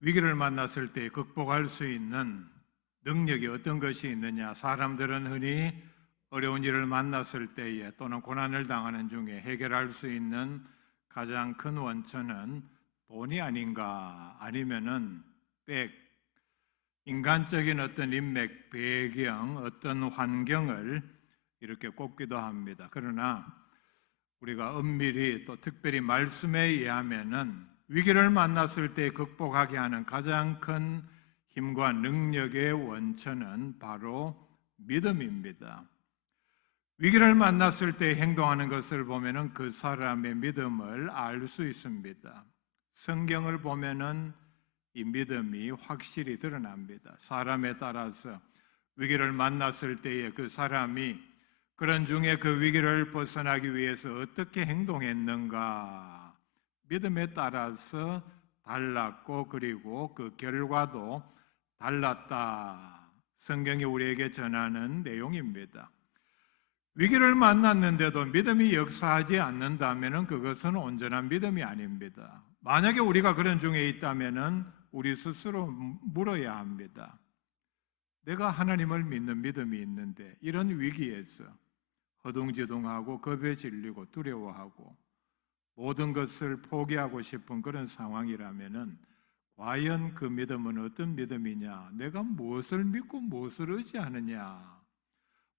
위기를 만났을 때 극복할 수 있는 능력이 어떤 것이 있느냐? 사람들은 흔히 어려운 일을 만났을 때에 또는 고난을 당하는 중에 해결할 수 있는 가장 큰 원천은 돈이 아닌가, 아니면은 인간적인 어떤 인맥, 배경, 어떤 환경을 이렇게 꼽기도 합니다. 그러나 우리가 엄밀히 또 특별히 말씀에 의하면은 위기를 만났을 때 극복하게 하는 가장 큰 힘과 능력의 원천은 바로 믿음입니다. 위기를 만났을 때 행동하는 것을 보면은 그 사람의 믿음을 알 수 있습니다. 성경을 보면은 이 믿음이 확실히 드러납니다. 사람에 따라서 위기를 만났을 때에 그 사람이 그런 중에 그 위기를 벗어나기 위해서 어떻게 행동했는가, 믿음에 따라서 달랐고 그리고 그 결과도 달랐다. 성경이 우리에게 전하는 내용입니다. 위기를 만났는데도 믿음이 역사하지 않는다면 그것은 온전한 믿음이 아닙니다. 만약에 우리가 그런 중에 있다면 우리 스스로 물어야 합니다. 내가 하나님을 믿는 믿음이 있는데 이런 위기에서 허둥지둥하고 겁에 질리고 두려워하고 모든 것을 포기하고 싶은 그런 상황이라면 과연 그 믿음은 어떤 믿음이냐? 내가 무엇을 믿고 무엇을 의지하느냐?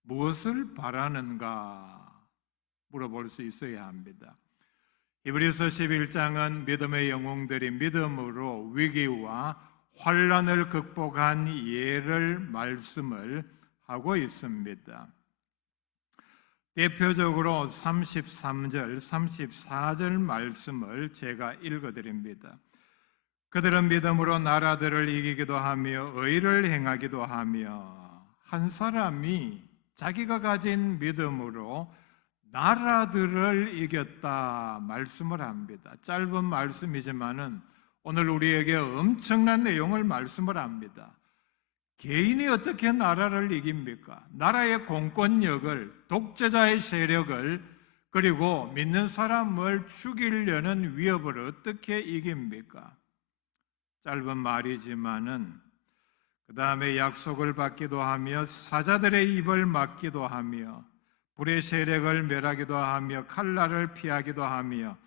무엇을 바라는가? 물어볼 수 있어야 합니다. 히브리서 11장은 믿음의 영웅들이 믿음으로 위기와 환난을 극복한 예를 말씀을 하고 있습니다. 대표적으로 33절, 34절 말씀을 제가 읽어드립니다. 그들은 믿음으로 나라들을 이기기도 하며 의를 행하기도 하며, 한 사람이 자기가 가진 믿음으로 나라들을 이겼다 말씀을 합니다. 짧은 말씀이지만은 오늘 우리에게 엄청난 내용을 말씀을 합니다. 개인이 어떻게 나라를 이깁니까? 나라의 공권력을, 독재자의 세력을, 그리고 믿는 사람을 죽이려는 위협을 어떻게 이깁니까? 짧은 말이지만은 그 다음에 약속을 받기도 하며 사자들의 입을 막기도 하며 불의 세력을 멸하기도 하며 칼날을 피하기도 하며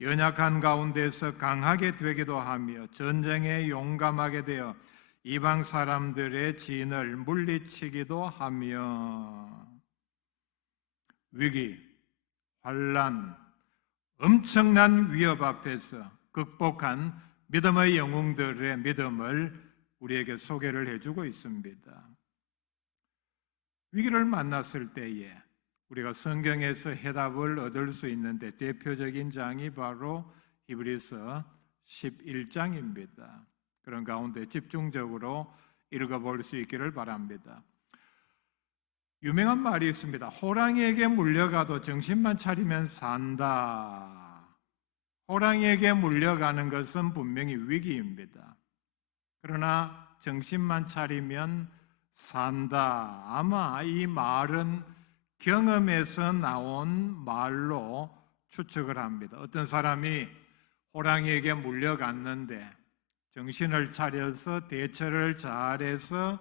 연약한 가운데서 강하게 되기도 하며 전쟁에 용감하게 되어 이방 사람들의 진을 물리치기도 하며, 위기, 환난, 엄청난 위협 앞에서 극복한 믿음의 영웅들의 믿음을 우리에게 소개를 해주고 있습니다. 위기를 만났을 때에 우리가 성경에서 해답을 얻을 수 있는데 대표적인 장이 바로 히브리서 11장입니다. 그런 가운데 집중적으로 읽어볼 수 있기를 바랍니다. 유명한 말이 있습니다. 호랑이에게 물려가도 정신만 차리면 산다. 호랑이에게 물려가는 것은 분명히 위기입니다. 그러나 정신만 차리면 산다. 아마 이 말은 경험에서 나온 말로 추측을 합니다. 어떤 사람이 호랑이에게 물려갔는데 정신을 차려서 대처를 잘해서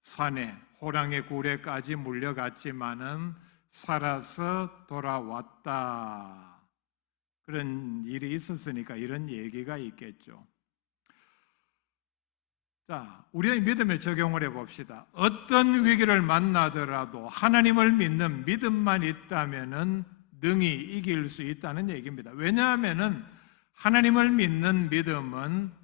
산에 호랑이 굴에까지 물려갔지만은 살아서 돌아왔다. 그런 일이 있었으니까 이런 얘기가 있겠죠. 자, 우리의 믿음에 적용을 해봅시다. 어떤 위기를 만나더라도 하나님을 믿는 믿음만 있다면은 능히 이길 수 있다는 얘기입니다. 왜냐하면은 하나님을 믿는 믿음은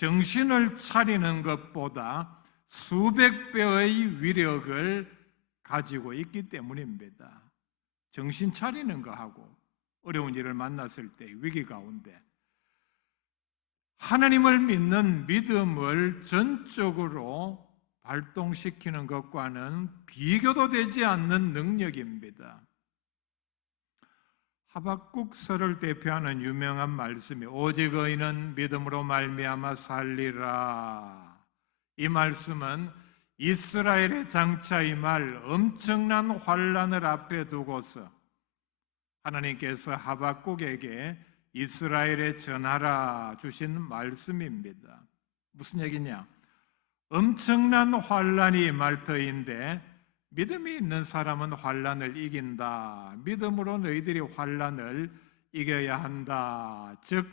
정신을 차리는 것보다 수백 배의 위력을 가지고 있기 때문입니다. 정신 차리는 것하고 어려운 일을 만났을 때 위기 가운데 하나님을 믿는 믿음을 전적으로 발동시키는 것과는 비교도 되지 않는 능력입니다. 하박국서를 대표하는 유명한 말씀이 오직 의인은 믿음으로 말미암아 살리라. 이 말씀은 이스라엘의 장차 임할 엄청난 환난을 앞에 두고서 하나님께서 하박국에게 이스라엘에 전하라 주신 말씀입니다. 무슨 얘기냐? 엄청난 환란이 임할 터인데 믿음이 있는 사람은 환란을 이긴다. 믿음으로 너희들이 환란을 이겨야 한다. 즉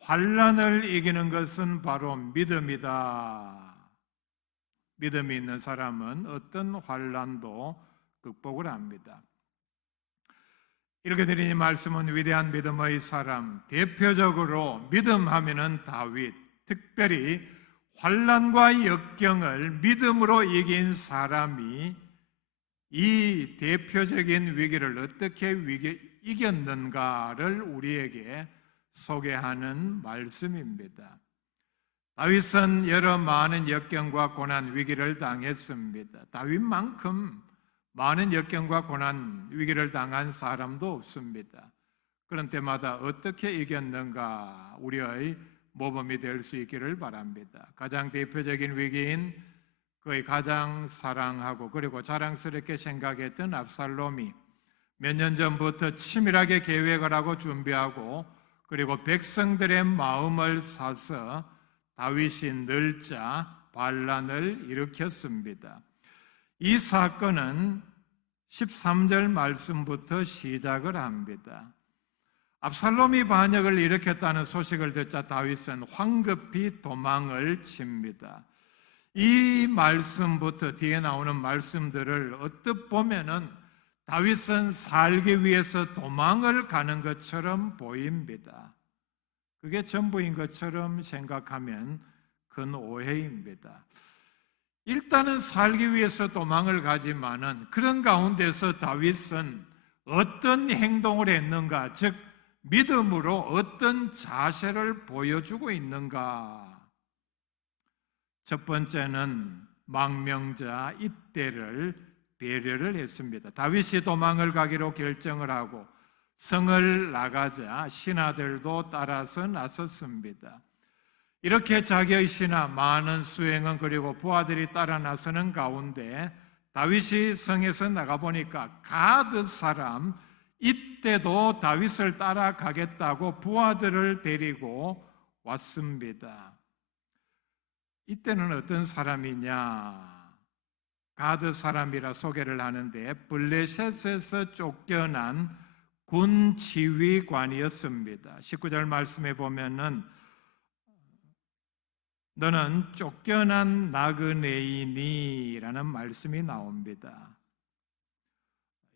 환란을 이기는 것은 바로 믿음이다. 믿음이 있는 사람은 어떤 환란도 극복을 합니다. 이렇게 드린 이 말씀은 위대한 믿음의 사람, 대표적으로 믿음하면은 다윗, 특별히 환난과 역경을 믿음으로 이긴 사람이 이 대표적인 위기를 어떻게 이겼는가를 우리에게 소개하는 말씀입니다. 다윗은 여러 많은 역경과 고난, 위기를 당했습니다. 다윗만큼 많은 역경과 고난, 위기를 당한 사람도 없습니다. 그런 때마다 어떻게 이겼는가 우리의 모범이 될 수 있기를 바랍니다. 가장 대표적인 위기인 그의 가장 사랑하고 그리고 자랑스럽게 생각했던 압살롬이 몇 년 전부터 치밀하게 계획을 하고 준비하고 그리고 백성들의 마음을 사서 다윗이 늙자 반란을 일으켰습니다. 이 사건은 13절 말씀부터 시작을 합니다. 압살롬이 반역을 일으켰다는 소식을 듣자 다윗은 황급히 도망을 칩니다. 이 말씀부터 뒤에 나오는 말씀들을 어떻게 보면은 다윗은 살기 위해서 도망을 가는 것처럼 보입니다. 그게 전부인 것처럼 생각하면 큰 오해입니다. 일단은 살기 위해서 도망을 가지만은 그런 가운데서 다윗은 어떤 행동을 했는가, 즉 믿음으로 어떤 자세를 보여주고 있는가. 첫 번째는 망명자 이때를 배려를 했습니다. 다윗이 도망을 가기로 결정을 하고 성을 나가자 신하들도 따라서 나섰습니다. 이렇게 자기의 신하 많은 수행원 그리고 부하들이 따라 나서는 가운데 다윗이 성에서 나가보니까 가드 사람 이때도 다윗을 따라가겠다고 부하들을 데리고 왔습니다. 이때는 어떤 사람이냐? 가드 사람이라 소개를 하는데 블레셋에서 쫓겨난 군 지휘관이었습니다. 19절 말씀에 보면은 너는 쫓겨난 나그네이니라는 말씀이 나옵니다.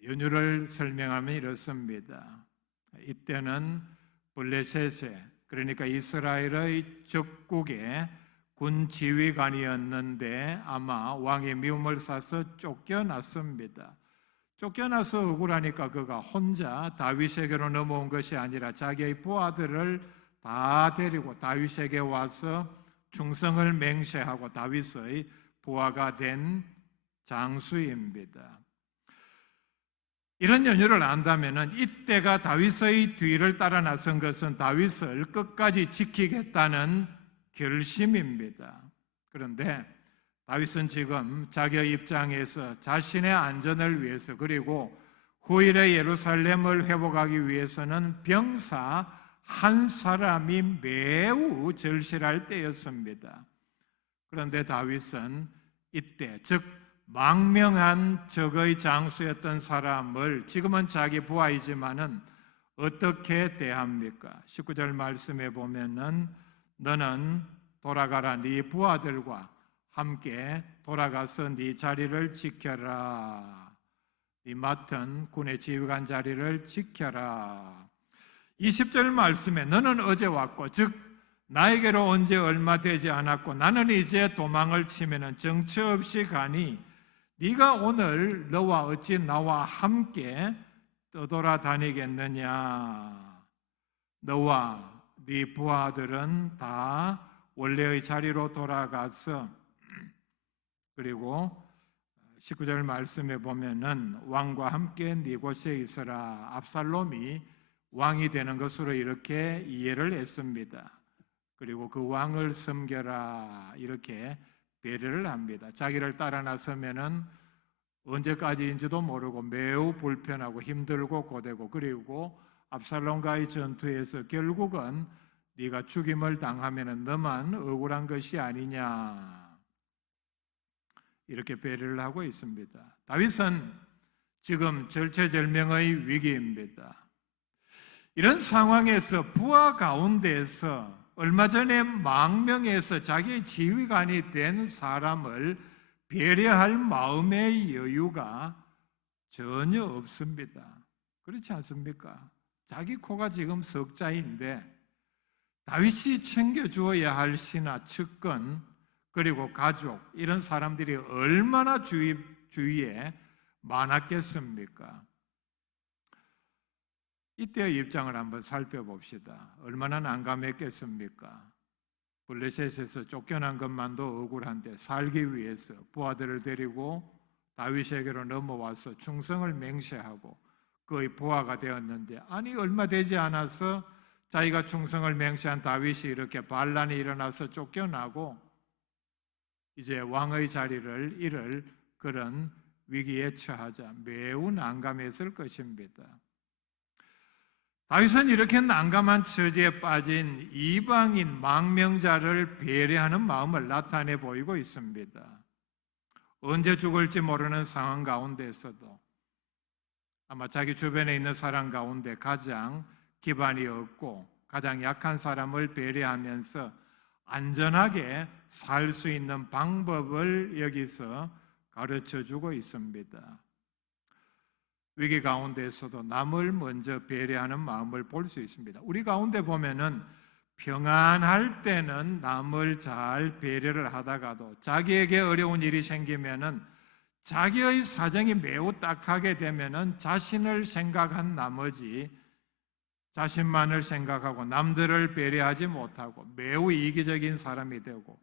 연유를 설명하면 이렇습니다. 이때는 블레셋에, 그러니까 이스라엘의 적국의 군 지휘관이었는데 아마 왕의 미움을 사서 쫓겨났습니다. 쫓겨나서 억울하니까 그가 혼자 다윗에게로 넘어온 것이 아니라 자기의 부하들을 다 데리고 다윗에게 와서 충성을 맹세하고 다윗의 부하가 된 장수입니다. 이런 연유를 안다면 이때가 다윗의 뒤를 따라 나선 것은 다윗을 끝까지 지키겠다는 결심입니다. 그런데 다윗은 지금 자기의 입장에서 자신의 안전을 위해서 그리고 후일의 예루살렘을 회복하기 위해서는 병사 한 사람이 매우 절실할 때였습니다. 그런데 다윗은 이때 즉 망명한 적의 장수였던 사람을 지금은 자기 부하이지만은 어떻게 대합니까? 19절 말씀에 보면은 너는 돌아가라 네 부하들과 함께 돌아가서 네 자리를 지켜라. 네 맡은 군의 지휘관 자리를 지켜라. 20절 말씀에 너는 어제 왔고 즉 나에게로 온 지 얼마 되지 않았고 나는 이제 도망을 치면은 정처 없이 가니 네가 오늘 너와 어찌 나와 함께 떠돌아다니겠느냐. 너와 네 부하들은 다 원래의 자리로 돌아가서 그리고 19절 말씀에 보면은 왕과 함께 네 곳에 있어라. 압살롬이 왕이 되는 것으로 이렇게 이해를 했습니다. 그리고 그 왕을 섬겨라 이렇게 배려를 합니다. 자기를 따라 나서면은 언제까지인지도 모르고 매우 불편하고 힘들고 고되고 그리고 압살롬과의 전투에서 결국은 네가 죽임을 당하면 너만 억울한 것이 아니냐, 이렇게 배려를 하고 있습니다. 다윗은 지금 절체절명의 위기입니다. 이런 상황에서 부하 가운데에서 얼마 전에 망명해서 자기의 지휘관이 된 사람을 배려할 마음의 여유가 전혀 없습니다. 그렇지 않습니까? 자기 코가 지금 석자인데 다윗이 챙겨주어야 할 신하, 측근, 그리고 가족, 이런 사람들이 얼마나 주위에 많았겠습니까? 이때의 입장을 한번 살펴봅시다. 얼마나 난감했겠습니까? 블레셋에서 쫓겨난 것만도 억울한데 살기 위해서 부하들을 데리고 다윗에게로 넘어와서 충성을 맹세하고 그의 부하가 되었는데, 아니 얼마 되지 않아서 자기가 충성을 맹세한 다윗이 이렇게 반란이 일어나서 쫓겨나고 이제 왕의 자리를 잃을 그런 위기에 처하자 매우 난감했을 것입니다. 다윗은 이렇게 난감한 처지에 빠진 이방인 망명자를 배려하는 마음을 나타내 보이고 있습니다. 언제 죽을지 모르는 상황 가운데서도 아마 자기 주변에 있는 사람 가운데 가장 기반이 없고 가장 약한 사람을 배려하면서 안전하게 살 수 있는 방법을 여기서 가르쳐주고 있습니다. 위기 가운데에서도 남을 먼저 배려하는 마음을 볼 수 있습니다. 우리 가운데 보면은 평안할 때는 남을 잘 배려를 하다가도 자기에게 어려운 일이 생기면은 자기의 사정이 매우 딱하게 되면은 자신을 생각한 나머지 자신만을 생각하고 남들을 배려하지 못하고 매우 이기적인 사람이 되고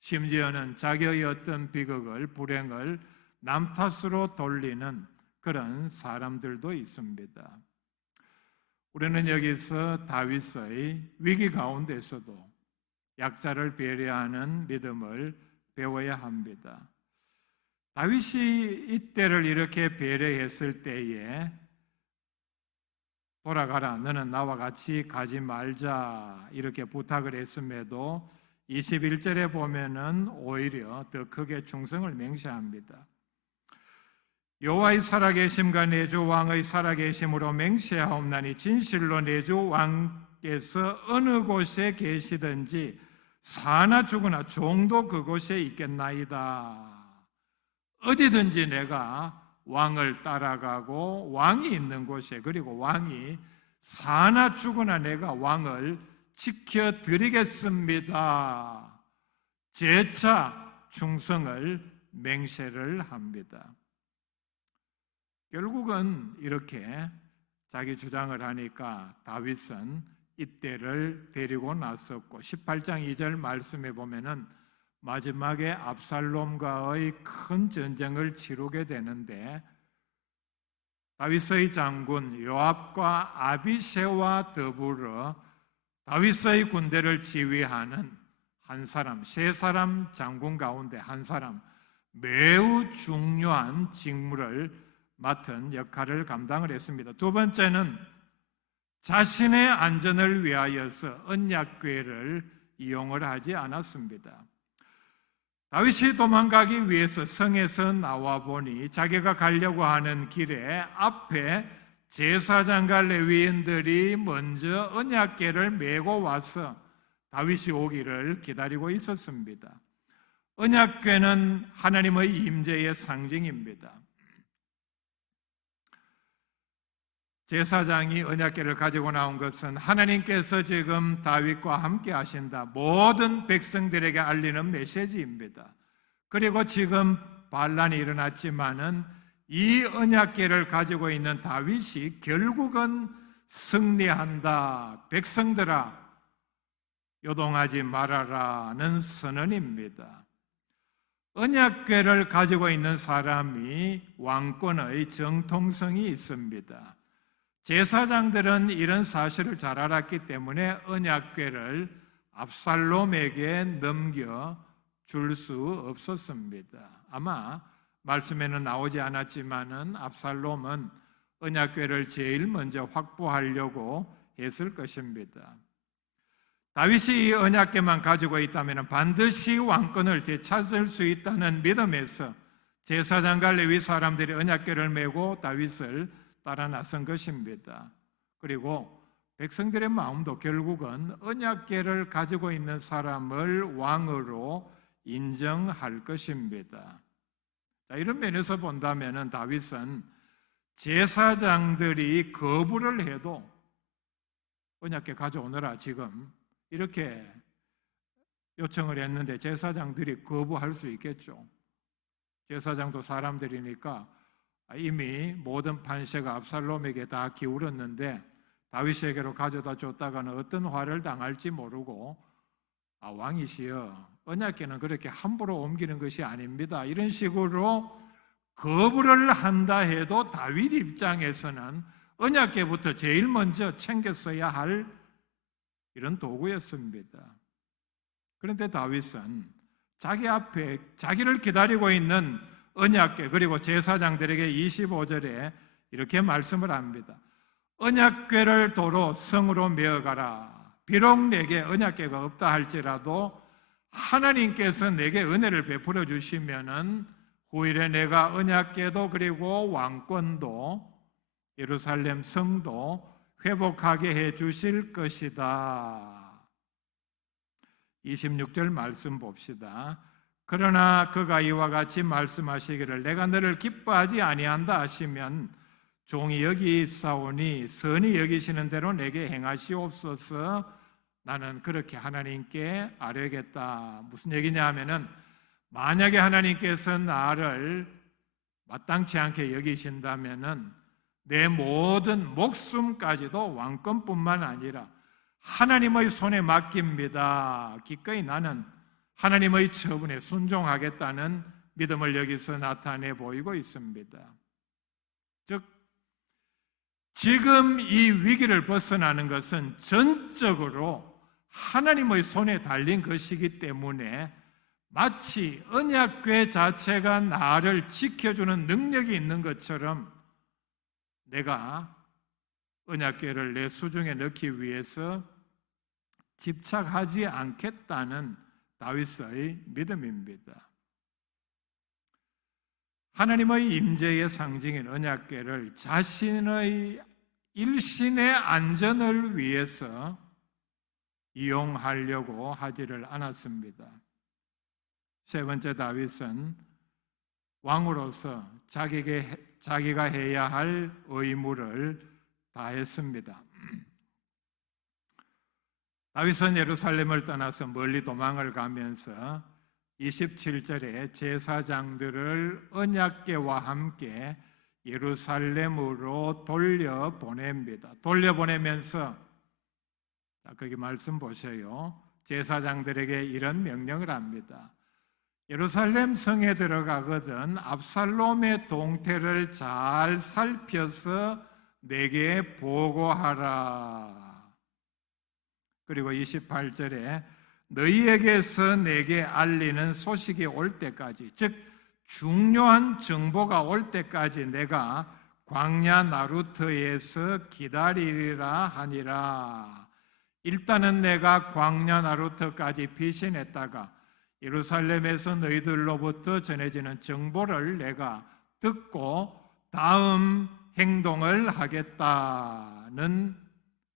심지어는 자기의 어떤 비극을, 불행을 남 탓으로 돌리는 그런 사람들도 있습니다. 우리는 여기서 다윗의 위기 가운데서도 약자를 배려하는 믿음을 배워야 합니다. 다윗이 이때를 이렇게 배려했을 때에 돌아가라, 너는 나와 같이 가지 말자, 이렇게 부탁을 했음에도 21절에 보면은 오히려 더 크게 충성을 맹세합니다. 여호와의 살아계심과 내 주 왕의 살아계심으로 맹세하옵나니 진실로 내 주 왕께서 어느 곳에 계시든지 사나 죽으나 종도 그곳에 있겠나이다. 어디든지 내가 왕을 따라가고 왕이 있는 곳에, 그리고 왕이 사나 죽으나 내가 왕을 지켜드리겠습니다. 재차 충성을 맹세를 합니다. 결국은 이렇게 자기 주장을 하니까 다윗은 이때를 데리고 나섰고 18장 2절 말씀에 보면은 마지막에 압살롬과의 큰 전쟁을 치르게 되는데 다윗의 장군 요압과 아비새와 더불어 다윗의 군대를 지휘하는 한 사람, 세 사람 장군 가운데 한 사람, 매우 중요한 직무를 맡은 역할을 감당을 했습니다. 두 번째는 자신의 안전을 위하여서 언약궤를 이용을 하지 않았습니다. 다윗이 도망가기 위해서 성에서 나와 보니 자기가 가려고 하는 길에 앞에 제사장과 레위인들이 먼저 언약궤를 메고 와서 다윗이 오기를 기다리고 있었습니다. 언약궤는 하나님의 임재의 상징입니다. 제사장이 언약궤를 가지고 나온 것은 하나님께서 지금 다윗과 함께 하신다, 모든 백성들에게 알리는 메시지입니다. 그리고 지금 반란이 일어났지만은 이 언약궤를 가지고 있는 다윗이 결국은 승리한다, 백성들아 요동하지 말아라는 선언입니다. 언약궤를 가지고 있는 사람이 왕권의 정통성이 있습니다. 제사장들은 이런 사실을 잘 알았기 때문에 언약궤를 압살롬에게 넘겨줄 수 없었습니다. 아마 말씀에는 나오지 않았지만은 압살롬은 언약궤를 제일 먼저 확보하려고 했을 것입니다. 다윗이 이 언약궤만 가지고 있다면 반드시 왕권을 되찾을 수 있다는 믿음에서 제사장과 레위 사람들이 언약궤를 메고 다윗을 따라 나선 것입니다. 그리고 백성들의 마음도 결국은 언약궤를 가지고 있는 사람을 왕으로 인정할 것입니다. 자, 이런 면에서 본다면 다윗은 제사장들이 거부를 해도 언약궤 가져오너라 지금 이렇게 요청을 했는데 제사장들이 거부할 수 있겠죠. 제사장도 사람들이니까 이미 모든 판세가 압살롬에게 다 기울었는데 다윗에게로 가져다 줬다가는 어떤 화를 당할지 모르고 왕이시여 언약궤는 그렇게 함부로 옮기는 것이 아닙니다. 이런 식으로 거부를 한다 해도 다윗 입장에서는 언약궤부터 제일 먼저 챙겼어야 할 이런 도구였습니다. 그런데 다윗은 자기 앞에 자기를 기다리고 있는 언약궤 그리고 제사장들에게 25절에 이렇게 말씀을 합니다. 언약궤를 도로 성으로 메어가라. 비록 내게 언약궤가 없다 할지라도 하나님께서 내게 은혜를 베풀어 주시면은 후일에 내가 언약궤도 그리고 왕권도 예루살렘 성도 회복하게 해 주실 것이다. 26절 말씀 봅시다. 그러나 그가 이와 같이 말씀하시기를 내가 너를 기뻐하지 아니한다 하시면 종이 여기 있사오니 선히 여기시는 대로 내게 행하시옵소서. 나는 그렇게 하나님께 아뢰겠다. 무슨 얘기냐 하면은 만약에 하나님께서 나를 마땅치 않게 여기신다면은 내 모든 목숨까지도 왕권뿐만 아니라 하나님의 손에 맡깁니다. 기꺼이 나는 하나님의 처분에 순종하겠다는 믿음을 여기서 나타내 보이고 있습니다. 즉 지금 이 위기를 벗어나는 것은 전적으로 하나님의 손에 달린 것이기 때문에 마치 언약궤 자체가 나를 지켜주는 능력이 있는 것처럼 내가 언약궤를 내 수중에 넣기 위해서 집착하지 않겠다는 다윗의 믿음입니다. 하나님의 임재의 상징인 언약궤를 자신의 일신의 안전을 위해서 이용하려고 하지를 않았습니다. 세 번째, 다윗은 왕으로서 자기가 해야 할 의무를 다했습니다. 다윗은 예루살렘을 떠나서 멀리 도망을 가면서 27절에 제사장들을 언약궤와 함께 예루살렘으로 돌려보냅니다. 돌려보내면서 거기 말씀 보세요. 제사장들에게 이런 명령을 합니다. 예루살렘 성에 들어가거든 압살롬의 동태를 잘 살펴서 내게 보고하라. 그리고 28절에 너희에게서 내게 알리는 소식이 올 때까지, 즉 중요한 정보가 올 때까지 내가 광야 나루터에서 기다리리라 하니라. 일단은 내가 광야 나루터까지 피신했다가 예루살렘에서 너희들로부터 전해지는 정보를 내가 듣고 다음 행동을 하겠다는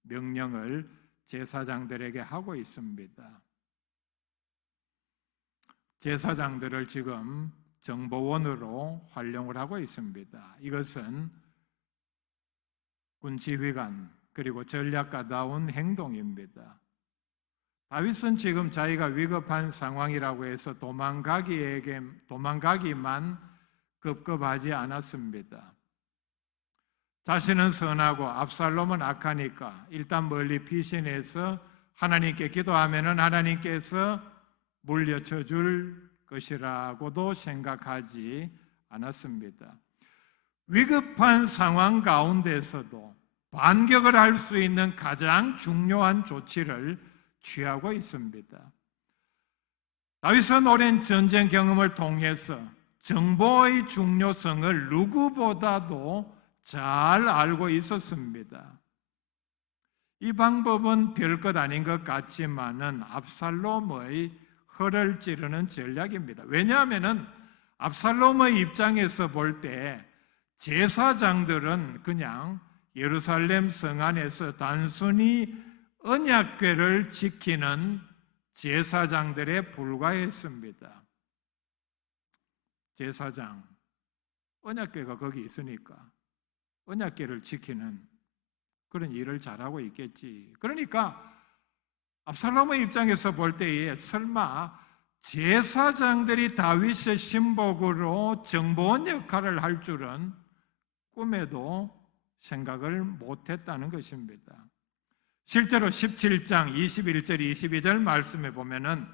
명령을 제사장들에게 하고 있습니다. 제사장들을 지금 정보원으로 활용을 하고 있습니다. 이것은 군지휘관 그리고 전략가다운 행동입니다. 다윗은 지금 자기가 위급한 상황이라고 해서 도망가기만 급급하지 않았습니다. 자신은 선하고 압살롬은 악하니까 일단 멀리 피신해서 하나님께 기도하면은 하나님께서 물려쳐 줄 것이라고도 생각하지 않았습니다. 위급한 상황 가운데서도 반격을 할 수 있는 가장 중요한 조치를 취하고 있습니다. 다윗은 오랜 전쟁 경험을 통해서 정보의 중요성을 누구보다도 잘 알고 있었습니다. 이 방법은 별것 아닌 것 같지만은 압살롬의 허를 찌르는 전략입니다. 왜냐하면은 압살롬의 입장에서 볼 때 제사장들은 그냥 예루살렘 성 안에서 단순히 언약궤를 지키는 제사장들에 불과했습니다. 제사장, 언약궤가 거기 있으니까 언약궤를 지키는 그런 일을 잘하고 있겠지. 그러니까 압살롬의 입장에서 볼 때에 설마 제사장들이 다윗의 신복으로 정보원 역할을 할 줄은 꿈에도 생각을 못했다는 것입니다. 실제로 17장 21절 22절 말씀에 보면은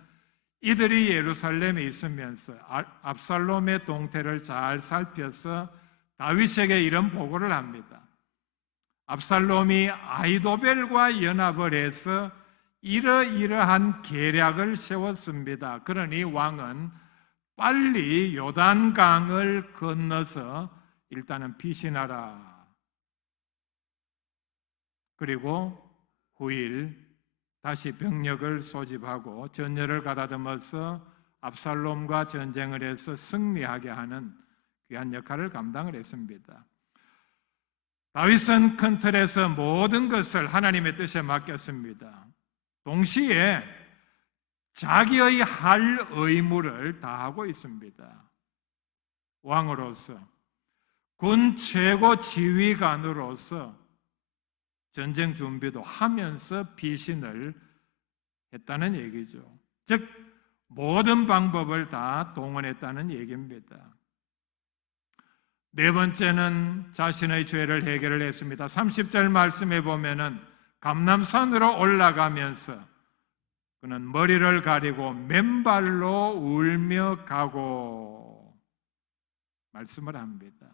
이들이 예루살렘에 있으면서 압살롬의 동태를 잘 살펴서 다윗에게 이런 보고를 합니다. 압살롬이 아히도벨과 연합을 해서 이러이러한 계략을 세웠습니다. 그러니 왕은 빨리 요단강을 건너서 일단은 피신하라. 그리고 후일 다시 병력을 소집하고 전열을 가다듬어서 압살롬과 전쟁을 해서 승리하게 하는 귀한 역할을 감당을 했습니다. 다윗은 큰 틀에서 모든 것을 하나님의 뜻에 맡겼습니다. 동시에 자기의 할 의무를 다하고 있습니다. 왕으로서, 군 최고 지휘관으로서 전쟁 준비도 하면서 피신을 했다는 얘기죠. 즉 모든 방법을 다 동원했다는 얘기입니다. 네 번째는 자신의 죄를 해결을 했습니다. 30절 말씀에 보면은 감람산으로 올라가면서 그는 머리를 가리고 맨발로 울며 가고 말씀을 합니다.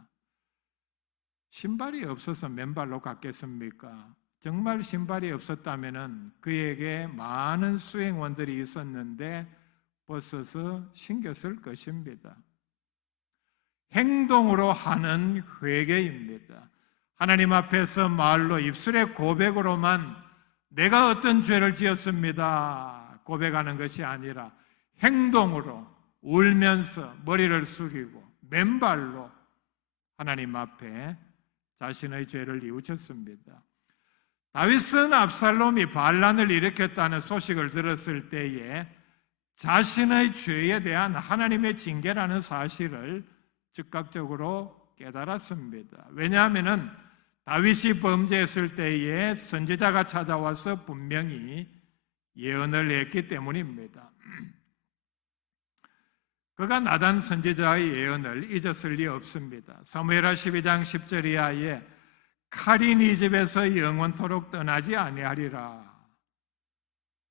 신발이 없어서 맨발로 갔겠습니까? 정말 신발이 없었다면 그에게 많은 수행원들이 있었는데 벗어서 신겼을 것입니다. 행동으로 하는 회개입니다. 하나님 앞에서 말로 입술의 고백으로만 내가 어떤 죄를 지었습니다 고백하는 것이 아니라 행동으로 울면서 머리를 숙이고 맨발로 하나님 앞에 자신의 죄를 뉘우쳤습니다. 다윗은 압살롬이 반란을 일으켰다는 소식을 들었을 때에 자신의 죄에 대한 하나님의 징계라는 사실을 즉각적으로 깨달았습니다. 왜냐하면 다윗이 범죄했을 때에 선지자가 찾아와서 분명히 예언을 했기 때문입니다. 그가 나단 선지자의 예언을 잊었을 리 없습니다. 사무엘하 12장 10절 이하에 칼이 네 집에서 영원토록 떠나지 아니하리라.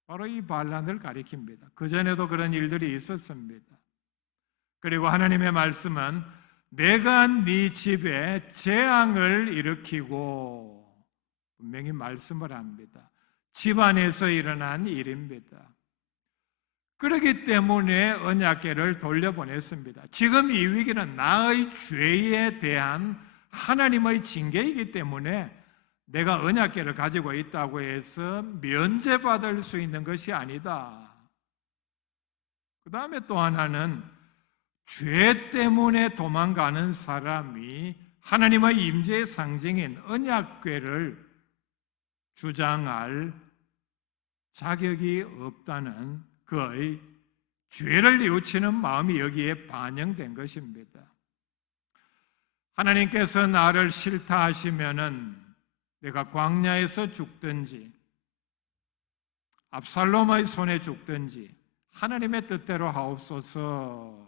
바로 이 반란을 가리킵니다. 그전에도 그런 일들이 있었습니다. 그리고 하나님의 말씀은 내가 네 집에 재앙을 일으키고 분명히 말씀을 합니다. 집안에서 일어난 일입니다. 그렇기 때문에 언약궤를 돌려보냈습니다. 지금 이 위기는 나의 죄에 대한 하나님의 징계이기 때문에 내가 언약궤를 가지고 있다고 해서 면제받을 수 있는 것이 아니다. 그 다음에 또 하나는 죄 때문에 도망가는 사람이 하나님의 임재의 상징인 언약궤를 주장할 자격이 없다는 그의 죄를 뉘우치는 마음이 여기에 반영된 것입니다. 하나님께서 나를 싫다 하시면은 내가 광야에서 죽든지 압살롬의 손에 죽든지 하나님의 뜻대로 하옵소서.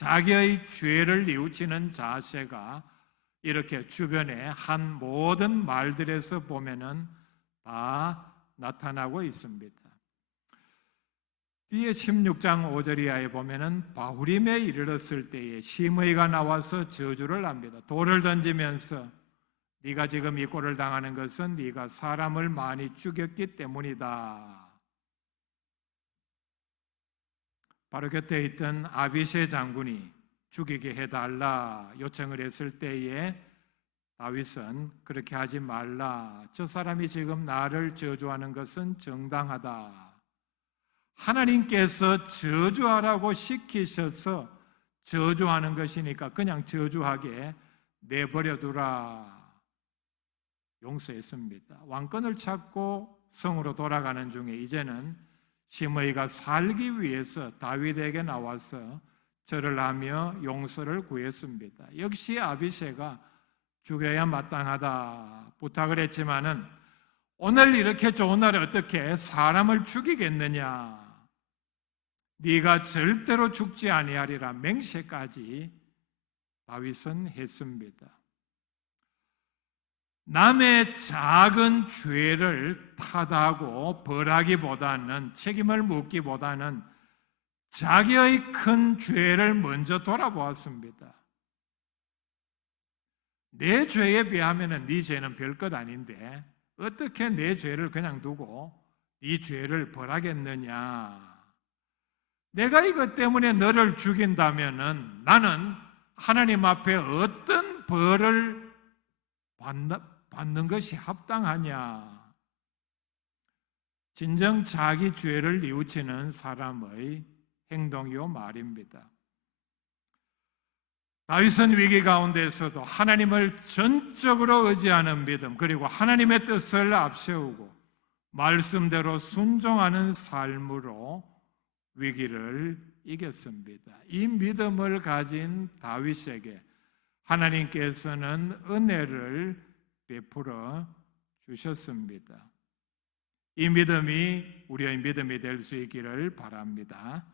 자기의 죄를 뉘우치는 자세가 이렇게 주변에 한 모든 말들에서 보면은 다 나타나고 있습니다. 뒤에 16장 5절 이하에 보면은 바후림에 이르렀을 때에 심의가 나와서 저주를 합니다. 돌을 던지면서 네가 지금 이 꼴을 당하는 것은 네가 사람을 많이 죽였기 때문이다. 바로 곁에 있던 아비새 장군이 죽이게 해달라 요청을 했을 때에 다윗은 그렇게 하지 말라. 저 사람이 지금 나를 저주하는 것은 정당하다. 하나님께서 저주하라고 시키셔서 저주하는 것이니까 그냥 저주하게 내버려두라. 용서했습니다. 왕권을 찾고 성으로 돌아가는 중에 이제는 시므이가 살기 위해서 다윗에게 나와서 절을 하며 용서를 구했습니다. 역시 아비새가 죽여야 마땅하다 부탁을 했지만은 오늘 이렇게 좋은 날에 어떻게 사람을 죽이겠느냐? 네가 절대로 죽지 아니하리라 맹세까지 다윗은 했습니다. 남의 작은 죄를 탓하고 벌하기보다는 책임을 묻기보다는 자기의 큰 죄를 먼저 돌아보았습니다. 내 죄에 비하면 네 죄는 별것 아닌데 어떻게 내 죄를 그냥 두고 네 죄를 벌하겠느냐? 내가 이것 때문에 너를 죽인다면 나는 하나님 앞에 어떤 벌을 받는 것이 합당하냐? 진정 자기 죄를 뉘우치는 사람의 행동이요 말입니다. 다윗은 위기 가운데서도 하나님을 전적으로 의지하는 믿음, 그리고 하나님의 뜻을 앞세우고 말씀대로 순종하는 삶으로 위기를 이겼습니다. 이 믿음을 가진 다윗에게 하나님께서는 은혜를 베풀어 주셨습니다. 이 믿음이 우리의 믿음이 될 수 있기를 바랍니다.